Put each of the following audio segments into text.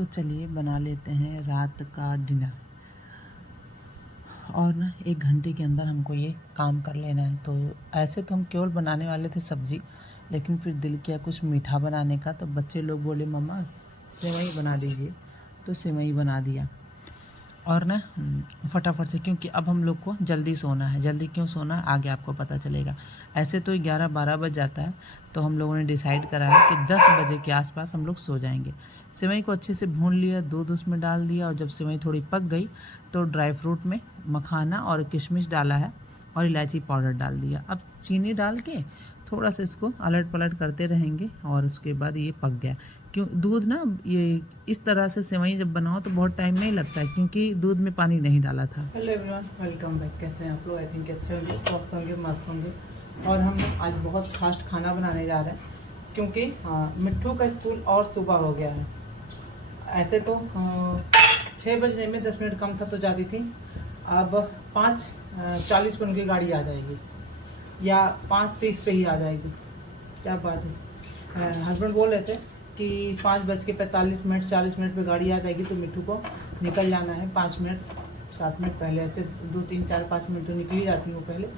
तो चलिए बना लेते हैं रात का डिनर। और ना 1 घंटे के अंदर हमको ये काम कर लेना है। तो ऐसे तो हम केवल बनाने वाले थे सब्ज़ी, लेकिन फिर दिल किया कुछ मीठा बनाने का। तो बच्चे लोग बोले मम्मा सेवई बना दीजिए, तो सेवई बना दिया। और ना फटाफट से, क्योंकि अब हम लोग को जल्दी सोना है। जल्दी क्यों सोना है आगे आपको पता चलेगा। ऐसे तो 11-12 बज जाता है, तो हम लोगों ने डिसाइड करा है कि 10 बजे के आसपास हम लोग सो जाएंगे। सेवई को अच्छे से भून लिया, दूध उसमें डाल दिया, और जब सेवई थोड़ी पक गई तो ड्राई फ्रूट में मखाना और किशमिश डाला है और इलायची पाउडर डाल दिया। अब चीनी डाल के थोड़ा सा इसको अलट पलट करते रहेंगे, और उसके बाद ये पक गया। क्यों दूध ना, ये इस तरह से सेवई जब बनाओ तो बहुत टाइम नहीं लगता है, क्योंकि दूध में पानी नहीं डाला था। Hello everyone, welcome back. कैसे हैं आप लोग? आई थिंक अच्छे होंगे, स्वस्थ होंगे, मस्त होंगे। और हम लोग आज बहुत फास्ट खाना बनाने जा रहे हैं, क्योंकि मिट्ठू का स्कूल और सुबह हो गया है। ऐसे तो 6 बजने में 10 मिनट कम था तो जाती थी। अब 5:40 पर उनकी गाड़ी आ जाएगी, या 5:30 पे ही आ जाएगी। क्या बात है, हस्बैंड बोल रहे थे कि 5:45 40 मिनट पे गाड़ी आ जाएगी, तो मिट्ठू को निकल जाना है 5 मिनट 7 मिनट पहले। ऐसे 2 3 4 5 मिनट तो निकल ही जाती हूँ पहले।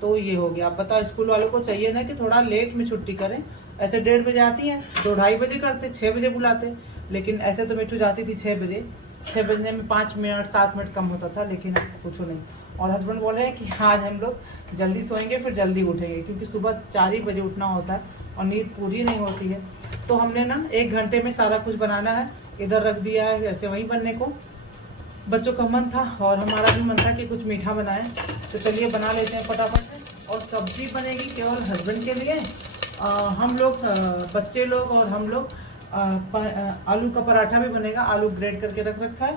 तो ये हो गया। अब बताओ, स्कूल वालों को चाहिए ना कि थोड़ा लेट में छुट्टी करें। ऐसे 1:30 बजे आती हैं, 2-2:30 बजे करते, 6 बजे बुलाते। लेकिन ऐसे तो मिट्ठू जाती थी 6 बजे। 6 बजने में 5 मिनट 7 मिनट कम होता था, लेकिन कुछ नहीं। और हस्बैंड बोल रहे हैं कि आज हम लोग जल्दी सोएंगे, फिर जल्दी उठेंगे, क्योंकि सुबह 4 ही बजे उठना होता है और नींद पूरी नहीं होती है। तो हमने ना 1 घंटे में सारा कुछ बनाना है। इधर रख दिया है ऐसे वहीं बनने को। बच्चों का मन था और हमारा भी मन था कि कुछ मीठा बनाएं, तो चलिए बना लेते हैं फटाफट से। और सब्जी बनेगी केवल हस्बैंड के लिए। हम लोग बच्चे लोग और हम लोग आलू का पराठा भी बनेगा। आलू ग्रेट करके रख रखा है,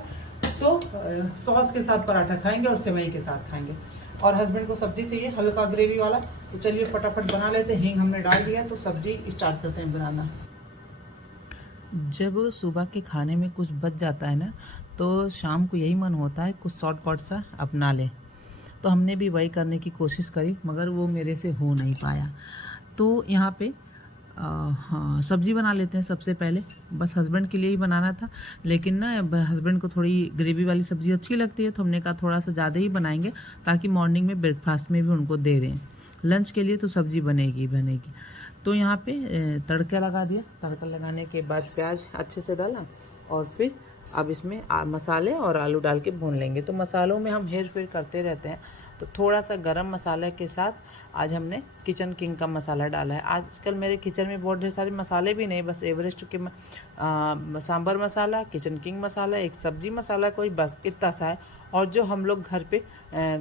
तो सॉस के साथ पराठा खाएंगे और सेवई के साथ खाएंगे। और हस्बैंड को सब्जी चाहिए हल्का ग्रेवी वाला। तो चलिए फटाफट बना लेते हैं। हींग हमने डाल दिया, तो सब्जी स्टार्ट करते हैं बनाना। जब सुबह के खाने में कुछ बच जाता है ना, तो शाम को यही मन होता है कुछ शॉर्टकट सा अपना ले। तो हमने भी वही करने की कोशिश करी, मगर वो मेरे से हो नहीं पाया। तो यहाँ पे हाँ, सब्ज़ी बना लेते हैं सबसे पहले। बस हस्बैंड के लिए ही बनाना था, लेकिन ना हस्बैंड को थोड़ी ग्रेवी वाली सब्ज़ी अच्छी लगती है, तो हमने कहा थोड़ा सा ज़्यादा ही बनाएंगे, ताकि मॉर्निंग में ब्रेकफास्ट में भी उनको दे दें। लंच के लिए तो सब्ज़ी बनेगी बनेगी। तो यहाँ पे तड़का लगा दिया। तड़का लगाने के बाद प्याज अच्छे से डाला, और फिर अब इसमें मसाले और आलू डाल के भून लेंगे। तो मसालों में हम हेर फेर करते रहते हैं, तो थोड़ा सा गरम मसाले के साथ आज हमने किचन किंग का मसाला डाला है। आजकल मेरे किचन में बहुत ढेर सारे मसाले भी नहीं, बस एवरेस्ट के सांभर मसाला, किचन किंग मसाला, एक सब्जी मसाला कोई, बस इतना सा है। और जो हम लोग घर पे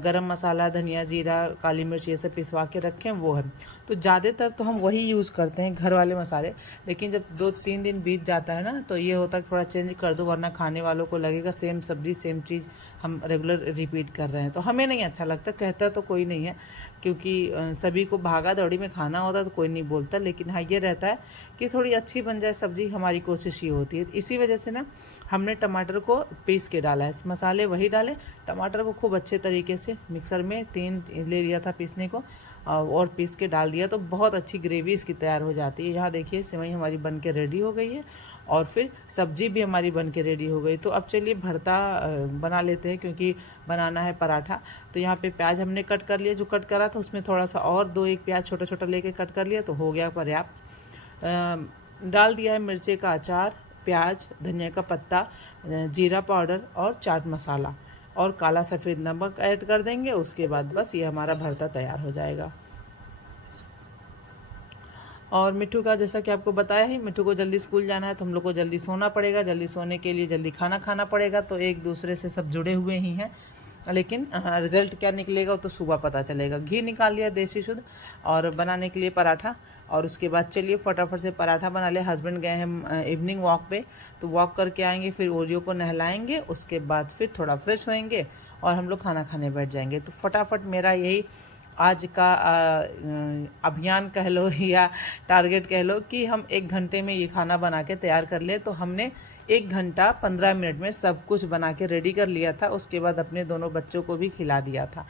गरम मसाला, धनिया, जीरा, काली मिर्च ये सब पिसवा के रखें वो है। तो ज़्यादातर तो हम वही यूज़ करते हैं, घर वाले मसाले। लेकिन जब 2-3 दिन बीत जाता है ना, तो ये होता है थोड़ा चेंज कर दो, वरना खाने वालों को लगेगा सेम सब्जी सेम चीज़ हम रेगुलर रिपीट कर रहे हैं। तो हमें नहीं अच्छा लगता। कहता तो कोई नहीं है, क्योंकि सभी को भागा दौड़ी में खाना होता है, तो कोई नहीं बोलता। लेकिन हाँ, ये रहता है कि थोड़ी अच्छी बन जाए सब्ज़ी, हमारी कोशिश ये होती है। इसी वजह से ना हमने टमाटर को पीस के डाला है। मसाले वही डाले, टमाटर को खूब अच्छे तरीके से मिक्सर में 3 ले लिया था पीसने को, और पीस के डाल दिया, तो बहुत अच्छी ग्रेवी इसकी तैयार हो जाती है। यहाँ देखिए सेवई हमारी बन के रेडी हो गई है, और फिर सब्जी भी हमारी बन के रेडी हो गई। तो अब चलिए भरता बना लेते हैं, क्योंकि बनाना है पराठा। तो यहाँ पे प्याज हमने कट कर लिया, जो कट करा था उसमें थोड़ा सा और 2-1 प्याज छोटा छोटा लेके कट कर लिया, तो हो गया पर्याप्त। डाल दिया है मिर्चे का अचार, प्याज, धनिया का पत्ता, जीरा पाउडर और चाट मसाला, और काला सफ़ेद नमक ऐड कर देंगे। उसके बाद बस ये हमारा भरता तैयार हो जाएगा। और मिट्ठू का, जैसा कि आपको बताया ही, मिट्ठू को जल्दी स्कूल जाना है, तो हम लोग को जल्दी सोना पड़ेगा। जल्दी सोने के लिए जल्दी खाना खाना पड़ेगा। तो एक दूसरे से सब जुड़े हुए ही हैं, लेकिन रिज़ल्ट क्या निकलेगा वो तो सुबह पता चलेगा। घी निकाल लिया देसी शुद्ध, और बनाने के लिए पराठा। और उसके बाद चलिए फटाफट से पराठा बना लिया। हस्बैंड गए हैं इवनिंग वॉक पे, तो वॉक करके आएंगे, फिर ओरियो को नहलाएंगे, उसके बाद फिर थोड़ा फ्रेश होएंगे और हम लोग खाना खाने बैठ जाएंगे। तो फटाफट मेरा यही आज का अभियान कह लो या टारगेट कह लो, कि हम 1 घंटे में ये खाना बना के तैयार कर ले। तो हमने 1 घंटा 15 मिनट में सब कुछ बना के रेडी कर लिया था। उसके बाद अपने दोनों बच्चों को भी खिला दिया था,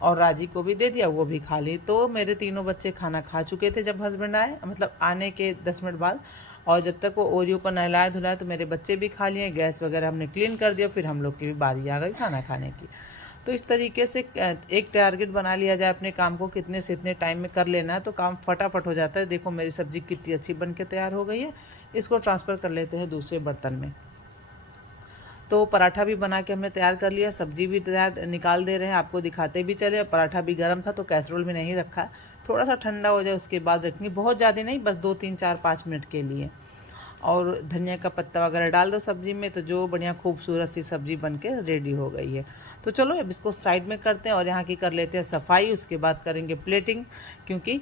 और राजी को भी दे दिया, वो भी खा ली। तो मेरे तीनों बच्चे खाना खा चुके थे जब हस्बैंड आए, मतलब आने के 10 मिनट बाद। और जब तक वो ओरियो को नहलाया धुलाया तो मेरे बच्चे भी खा लिए, गैस वगैरह हमने क्लीन कर दिया, फिर हम लोग की भी बारी आ गई खाना खाने की। तो इस तरीके से एक टारगेट बना लिया जाए अपने काम को, कितने से इतने टाइम में कर लेना है तो काम फटाफट हो जाता है। देखो मेरी सब्ज़ी कितनी अच्छी बन के तैयार हो गई है। इसको ट्रांसफ़र कर लेते हैं दूसरे बर्तन में। तो पराठा भी बना के हमने तैयार कर लिया, सब्जी भी तैयार निकाल दे रहे हैं, आपको दिखाते भी चले। पराठा भी गर्म था तो कैसरोल में नहीं रखा, थोड़ा सा ठंडा हो जाए उसके बाद रखेंगे, बहुत ज़्यादा नहीं, बस 2-3-4-5 मिनट के लिए। और धनिया का पत्ता वगैरह डाल दो सब्ज़ी में, तो जो बढ़िया खूबसूरत सी सब्ज़ी बन के रेडी हो गई है। तो चलो अब इसको साइड में करते हैं और यहाँ की कर लेते हैं सफाई, उसके बाद करेंगे प्लेटिंग, क्योंकि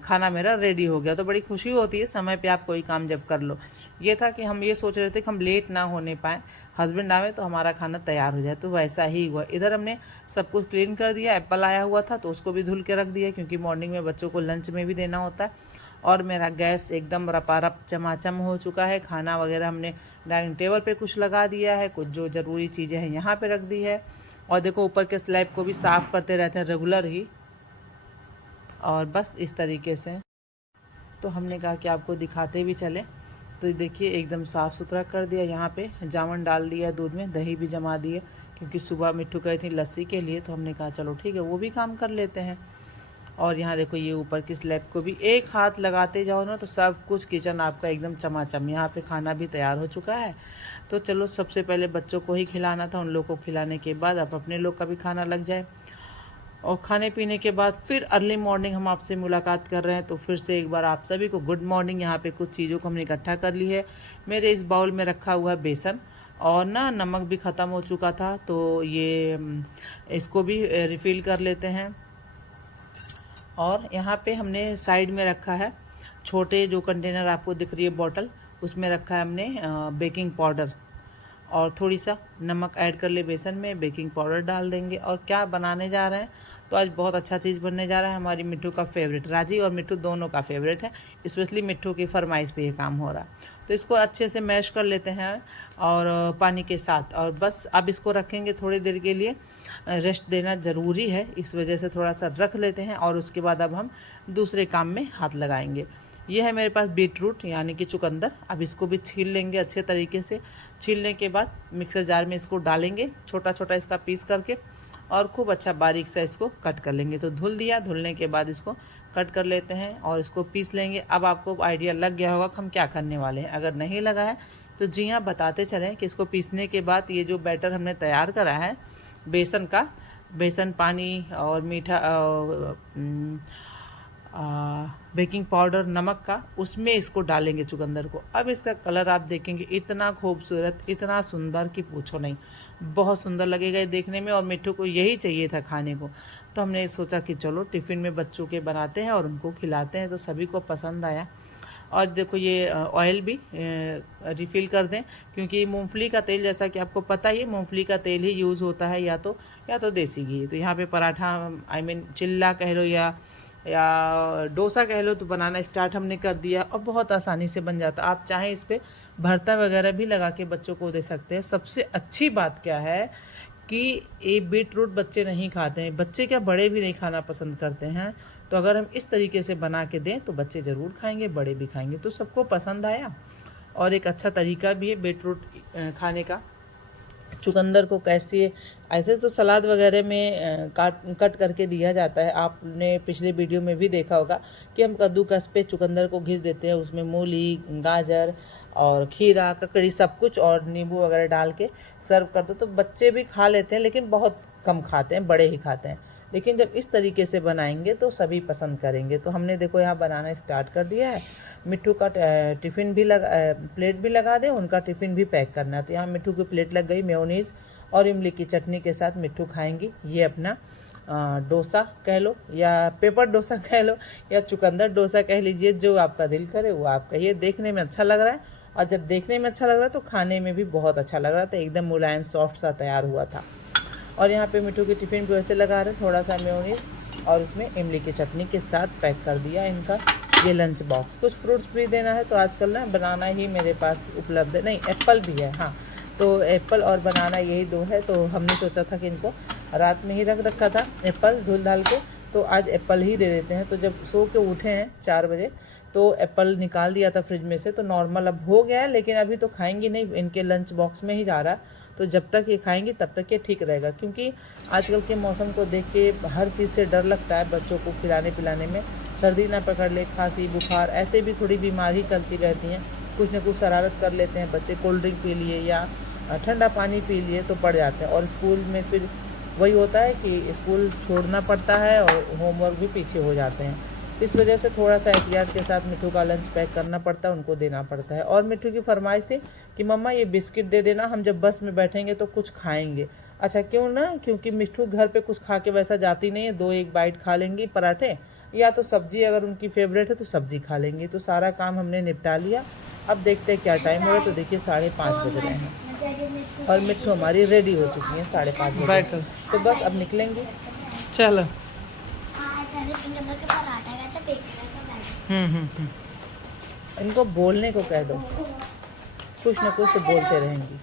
खाना मेरा रेडी हो गया। तो बड़ी खुशी होती है समय पे आप कोई काम जब कर लो। ये था कि हम ये सोच रहे थे कि हम लेट ना होने पाएँ, हस्बैंड आवे तो हमारा खाना तैयार हो जाए, तो वैसा ही हुआ। इधर हमने सब कुछ क्लीन कर दिया, एप्पल आया हुआ था तो उसको भी धुल के रख दिया, क्योंकि मॉर्निंग में बच्चों को लंच में भी देना होता है। और मेरा गैस एकदम रपारप चमाचम हो चुका है। खाना वगैरह हमने डाइनिंग टेबल पे कुछ लगा दिया है, कुछ जो ज़रूरी चीज़ें हैं यहाँ पे रख दी है। और देखो ऊपर के स्लैब को भी साफ़ करते रहते हैं रेगुलर ही। और बस इस तरीके से तो हमने कहा कि आपको दिखाते भी चले। तो देखिए एकदम साफ़ सुथरा कर दिया। यहाँ पे जामुन डाल दिया दूध में, दही भी जमा दिए, क्योंकि सुबह मिट्ठू गई थी लस्सी के लिए, तो हमने कहा चलो ठीक है वो भी काम कर लेते हैं। और यहाँ देखो ये ऊपर की स्लैब को भी एक हाथ लगाते जाओ ना तो सब कुछ किचन आपका एकदम चमाचम। यहाँ पे खाना भी तैयार हो चुका है। तो चलो सबसे पहले बच्चों को ही खिलाना था, उन लोग को खिलाने के बाद अब अपने लोग का भी खाना लग जाए। और खाने पीने के बाद फिर अर्ली मॉर्निंग हम आपसे मुलाकात कर रहे हैं। तो फिर से एक बार आप सभी को गुड मॉर्निंग। यहाँ पे कुछ चीज़ों को हमने इकट्ठा कर ली है। मेरे इस बाउल में रखा हुआ है बेसन, और ना नमक भी ख़त्म हो चुका था, तो ये इसको भी रिफ़िल कर लेते हैं। और यहाँ पे हमने साइड में रखा है छोटे जो कंटेनर आपको दिख रही है बॉटल, उसमें रखा है हमने बेकिंग पाउडर, और थोड़ी सा नमक ऐड कर ले बेसन में, बेकिंग पाउडर डाल देंगे। और क्या बनाने जा रहे हैं, तो आज बहुत अच्छा चीज़ बनने जा रहा है, हमारी मिट्ठू का फेवरेट, राजी और मिट्ठू दोनों का फेवरेट है, स्पेशली मिट्ठू की फरमाइश पे ये काम हो रहा है। तो इसको अच्छे से मैश कर लेते हैं और पानी के साथ, और बस अब इसको रखेंगे थोड़ी देर के लिए, रेस्ट देना ज़रूरी है, इस वजह से थोड़ा सा रख लेते हैं। और उसके बाद अब हम दूसरे काम में हाथ लगाएंगे। ये है मेरे पास बीट रूट यानी कि चुकंदर, अब इसको भी छील लेंगे अच्छे तरीके से। छीलने के बाद मिक्सर जार में इसको डालेंगे, छोटा छोटा इसका पीस करके, और खूब अच्छा बारीक सा इसको कट कर लेंगे। तो धुल दिया, धुलने के बाद इसको कट कर लेते हैं और इसको पीस लेंगे। अब आपको आइडिया लग गया होगा कि हम क्या करने वाले हैं, अगर नहीं लगा है तो जी हाँ बताते चलें कि इसको पीसने के बाद ये जो बैटर हमने तैयार करा है बेसन का, बेसन पानी और मीठा बेकिंग पाउडर नमक का, उसमें इसको डालेंगे चुकंदर को। अब इसका कलर आप देखेंगे इतना खूबसूरत, इतना सुंदर कि पूछो नहीं, बहुत सुंदर लगेगा ये देखने में। और मिट्ठू को यही चाहिए था खाने को, तो हमने सोचा कि चलो टिफ़िन में बच्चों के बनाते हैं और उनको खिलाते हैं, तो सभी को पसंद आया। और देखो ये ऑयल भी रिफ़िल कर दें, क्योंकि मूंगफली का तेल जैसा कि आपको पता ही है मूंगफली का तेल ही यूज़ होता है, या तो देसी घी। तो यहाँ पे पराठा चिल्ला कह लो या डोसा कह लो, तो बनाना स्टार्ट हमने कर दिया और बहुत आसानी से बन जाता। आप चाहें इस पर भरता वगैरह भी लगा के बच्चों को दे सकते हैं। सबसे अच्छी बात क्या है कि ये बीट रूट बच्चे नहीं खाते हैं, बच्चे क्या बड़े भी नहीं खाना पसंद करते हैं। तो अगर हम इस तरीके से बना के दें तो बच्चे ज़रूर खाएंगे, बड़े भी खाएंगे। तो सबको पसंद आया और एक अच्छा तरीका भी है बीट रूट खाने का। चुकंदर को कैसे, ऐसे तो सलाद वगैरह में कट करके दिया जाता है, आपने पिछले वीडियो में भी देखा होगा कि हम कद्दूकस पे चुकंदर को घिस देते हैं, उसमें मूली, गाजर और खीरा, ककड़ी सब कुछ और नींबू वगैरह डाल के सर्व कर दो, तो बच्चे भी खा लेते हैं, लेकिन बहुत कम खाते हैं, बड़े ही खाते हैं। लेकिन जब इस तरीके से बनाएंगे तो सभी पसंद करेंगे। तो हमने देखो यहाँ बनाना स्टार्ट कर दिया है। मिट्ठू का टिफ़िन भी प्लेट भी लगा दें, उनका टिफ़िन भी पैक करना है। तो यहाँ मिट्ठू की प्लेट लग गई, मेयोनीज़ और इमली की चटनी के साथ मिट्ठू खाएंगी। ये अपना डोसा कह लो या पेपर डोसा कह लो या चुकंदर डोसा कह लीजिए, जो आपका दिल करे वो आप कहिए। देखने में अच्छा लग रहा है, और जब देखने में अच्छा लग रहा है तो खाने में भी बहुत अच्छा लग रहा था, एकदम मुलायम सॉफ्ट सा तैयार हुआ था। और यहाँ पे मिट्ठू की टिफ़िन भी वैसे लगा रहे, थोड़ा सा मेयोनीज़ और उसमें इमली की चटनी के साथ पैक कर दिया इनका ये लंच बॉक्स। कुछ फ्रूट्स भी देना है, तो आजकल ना बनाना ही मेरे पास उपलब्ध है, नहीं एप्पल भी है, हाँ तो एप्पल और बनाना यही दो है। तो हमने सोचा था कि इनको रात में ही रख रखा था एप्पल धुल धाल के, तो आज एप्पल ही दे देते हैं। तो जब सो के उठे हैं 4 बजे, तो एप्पल निकाल दिया था फ्रिज में से, तो नॉर्मल अब हो गया है, लेकिन अभी तो खाएंगी नहीं, इनके लंच बॉक्स में ही जा रहा है। तो जब तक ये खाएंगी तब तक ये ठीक रहेगा, क्योंकि आजकल के मौसम को देख के हर चीज़ से डर लगता है बच्चों को खिलाने पिलाने में। सर्दी ना पकड़ ले, खांसी बुखार ऐसे भी थोड़ी बीमारी चलती रहती हैं, कुछ न कुछ शरारत कर लेते हैं बच्चे, कोल्ड ड्रिंक पी लिए या ठंडा पानी पी लिए तो पड़ जाते हैं। और स्कूल में फिर वही होता है कि स्कूल छोड़ना पड़ता है और होमवर्क भी पीछे हो जाते हैं। इस वजह से थोड़ा सा एहतियात के साथ मिट्ठू का लंच पैक करना पड़ता है, उनको देना पड़ता है। और मिट्ठू की फरमाइश थी कि मम्मा ये बिस्किट दे देना, हम जब बस में बैठेंगे तो कुछ खाएंगे। अच्छा क्यों ना, क्योंकि मिट्ठू घर पे कुछ खा के वैसा जाती नहीं है, 2-1 बाइट खा लेंगी पराठे, या तो सब्जी अगर उनकी फेवरेट है तो सब्जी खा लेंगी। तो सारा काम हमने निपटा लिया। अब देखते हैं क्या टाइम हो रहा है, तो देखिए 5:30 बज रहे हैं और मिट्ठू हमारी रेडी हो चुकी है 5:30 बजे। तो बस अब निकलेंगे। चलो। इनको बोलने को कह दो, कुछ ना कुछ तो बोलते रहेंगी।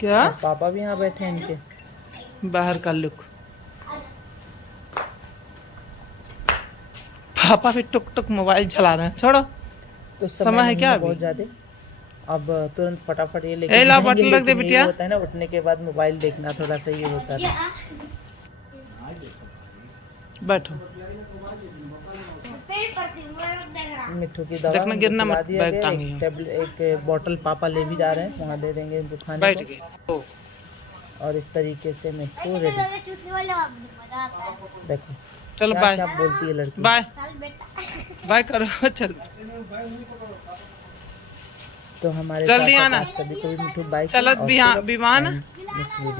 क्या? पापा भी यहाँ बैठे हैं इनके। बाहर का लुक। पापा भी टुक टुक मोबाइल चला रहे हैं। छोड़ो, तो समय है क्या बहुत ज्यादा, अब तुरंत फटाफट ये लेके ला जाएंगे, बटन रख दे लेकिन यही बिटिया। होता है ना, उठने के बाद मोबाइल देखना थोड़ा सा ये होता है। बैठो। मिट्ठू की दवा देखना गिरना मत, दिया बैग गया, टांगी एक है। टेबलेट, एक बोतल पापा ले भी जा रहे हैं, वहाँ दे देंगे इनको खाने बैठ को। गए। और इस तरीके से मिट्टू रेडी। देखो चलो क्या बाय। क्या बोलती है लड़की। बाय बाय करो। चल तो हमारे जल्दी साथ आना। आप सभी को भी मिट्टू बाय चलत विमान। Next video.